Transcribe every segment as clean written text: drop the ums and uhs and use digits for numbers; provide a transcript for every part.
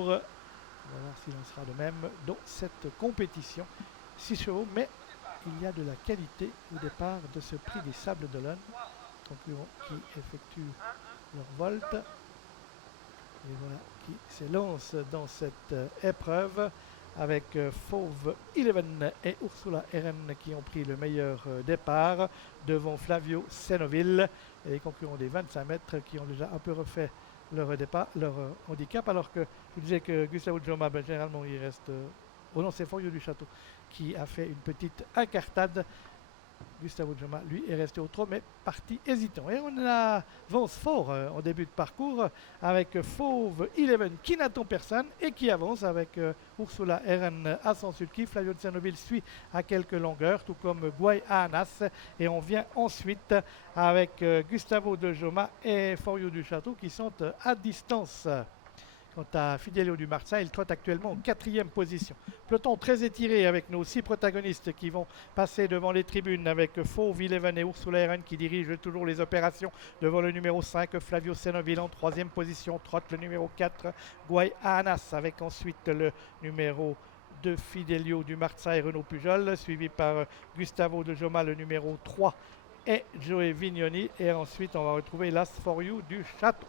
On va voir s'il en sera de même dans cette compétition. 6 chevaux, mais il y a de la qualité au départ de ce prix des Sables d'Olonne. Concurrents qui effectuent leur volte. Et voilà qui s'élance dans cette épreuve avec Fauve Eleven et Ursula Eren qui ont pris le meilleur départ devant Flavio Senoville et les concurrents des 25 mètres qui ont déjà un peu refait leur départ, leur handicap, alors que je disais que Gustavo Joma, généralement il reste au non, c'est Forio du Château qui a fait une petite incartade. Gustavo Joma, lui, est resté au trot, mais parti hésitant. Et on avance fort en début de parcours avec Fauve Eleven qui n'attend personne et qui avance avec Ursula Eren à son sulky. Flavio Senoville suit à quelques longueurs, tout comme Guay Anas. Et on vient ensuite avec Gustavo de Joma et Forio du Château qui sont à distance. Quant à Fidelio du Marsa, il trotte actuellement en 4e position. Peloton très étiré avec nos 6 protagonistes qui vont passer devant les tribunes avec Fauve Eleven et Ursula Eren qui dirigent toujours les opérations devant le numéro 5, Flavio Senoville en 3e position. Trotte le numéro 4, Guay Anas, avec ensuite le numéro 2, Fidelio du Marsa et Renaud Pujol, suivi par Gustavo de Joma, le numéro 3, et Joey Vignoni. Et ensuite, on va retrouver l'As For You du Château.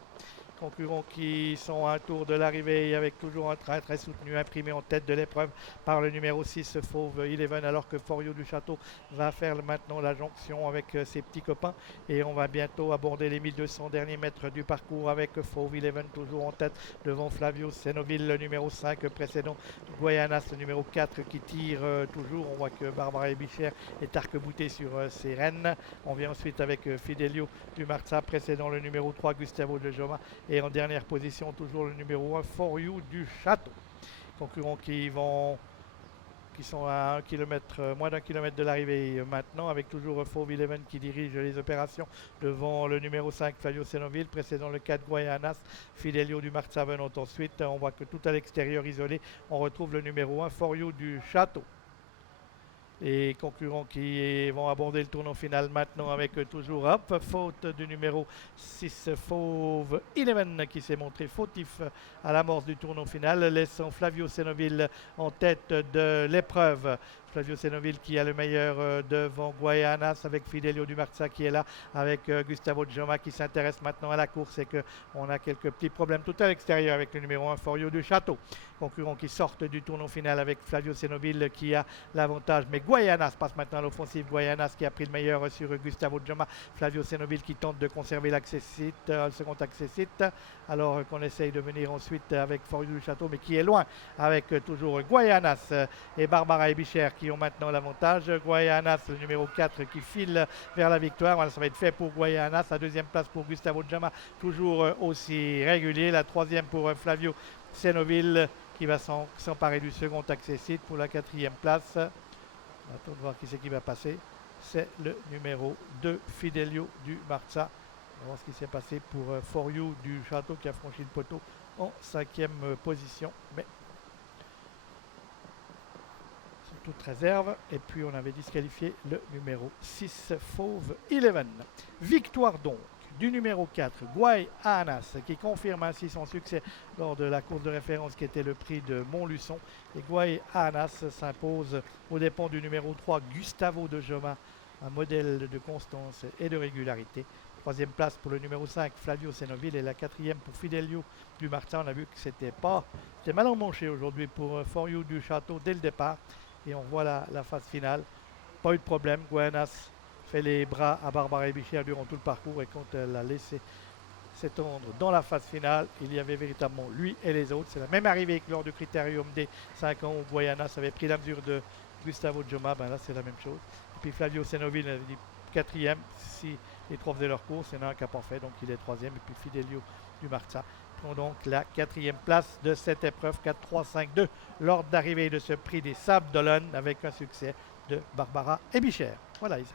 Concurrents qui sont à un tour de l'arrivée avec toujours un train très soutenu imprimé en tête de l'épreuve par le numéro 6 Fauve Eleven, alors que Forio du Château va faire maintenant la jonction avec ses petits copains et on va bientôt aborder les 1200 derniers mètres du parcours avec Fauve Eleven toujours en tête devant Flavio Senoville, le numéro 5 précédent, Guyanas le numéro 4 qui tire toujours. On voit que Barbara Ebichère est arc-boutée sur ses rênes. On vient ensuite avec Fidelio du Marsa précédent le numéro 3 Gustavo de Joma. Et en dernière position, toujours le numéro 1, For You du Château. Concurrents qui sont à 1 km, moins d'1 km de l'arrivée maintenant, avec toujours Fauve Eleven qui dirige les opérations devant le numéro 5, Flavio Senoville, précédant le 4, Guyanas, Fidelio du Marsa venant ensuite. On voit que tout à l'extérieur isolé, on retrouve le numéro 1, For You du Château. Les concurrents qui vont aborder le tournant final maintenant avec toujours faute du numéro 6 Fauve Eleven qui s'est montré fautif à l'amorce du tournant final, laissant Flavio Senoville en tête de l'épreuve. Flavio Senoville qui a le meilleur devant Guyanas avec Fidelio du Marsa qui est là, avec Gustavo Joma qui s'intéresse maintenant à la course et qu'on a quelques petits problèmes tout à l'extérieur avec le numéro 1 Forio du Château. Concurrents qui sortent du tournant final avec Flavio Senoville qui a l'avantage, mais Guyanas passe maintenant à l'offensive. Guyanas qui a pris le meilleur sur Gustavo Joma. Flavio Senoville qui tente de conserver le second accessite, alors qu'on essaye de venir ensuite avec Forio du Château, mais qui est loin avec toujours Guyanas et Barbara Ebichère qui ont maintenant l'avantage. Guyanas, le numéro 4 qui file vers la victoire. Voilà, ça va être fait pour Guyanas. La 2e place pour Gustavo Joma, toujours aussi régulier. La 3e pour Flavio Senoville qui va s'emparer du second accessite pour la 4e place. On va attendre de voir qui c'est qui va passer. C'est le numéro 2, Fidelio du Marsa. On va voir ce qui s'est passé pour For You du Château qui a franchi le poteau en 5e position. Mais sur toute réserve. Et puis on avait disqualifié le numéro 6, Fauve Eleven. Victoire donc du numéro 4, Guay Anas, qui confirme ainsi son succès lors de la course de référence qui était le prix de Montluçon. Et Guay Anas s'impose aux dépens du numéro 3, Gustavo de Joma, un modèle de constance et de régularité. 3e place pour le numéro 5, Flavio Senoville, et la 4e pour Fidelio du Marsa. On a vu que c'était mal emmanché aujourd'hui pour For You du Château dès le départ. Et on voit la phase finale. Pas eu de problème. Guyanas fait les bras à Barbara Ebichère durant tout le parcours, et quand elle a laissé s'étendre dans la phase finale, il y avait véritablement lui et les autres. C'est la même arrivée que lors du Critérium des 5 ans où Guyanas avait pris la mesure de Gustavo Joma. Ben là, c'est la même chose. Et puis Flavio Senoville avait dit 4e. Si les trois faisaient leur course, il y en a un qui n'a pas fait, donc il est 3e. Et puis Fidelio du Marsa prend donc la 4e place de cette épreuve 4-3-5-2 lors d'arrivée de ce prix des Sables d'Olonne avec un succès de Barbara Ebichère. Voilà Isa.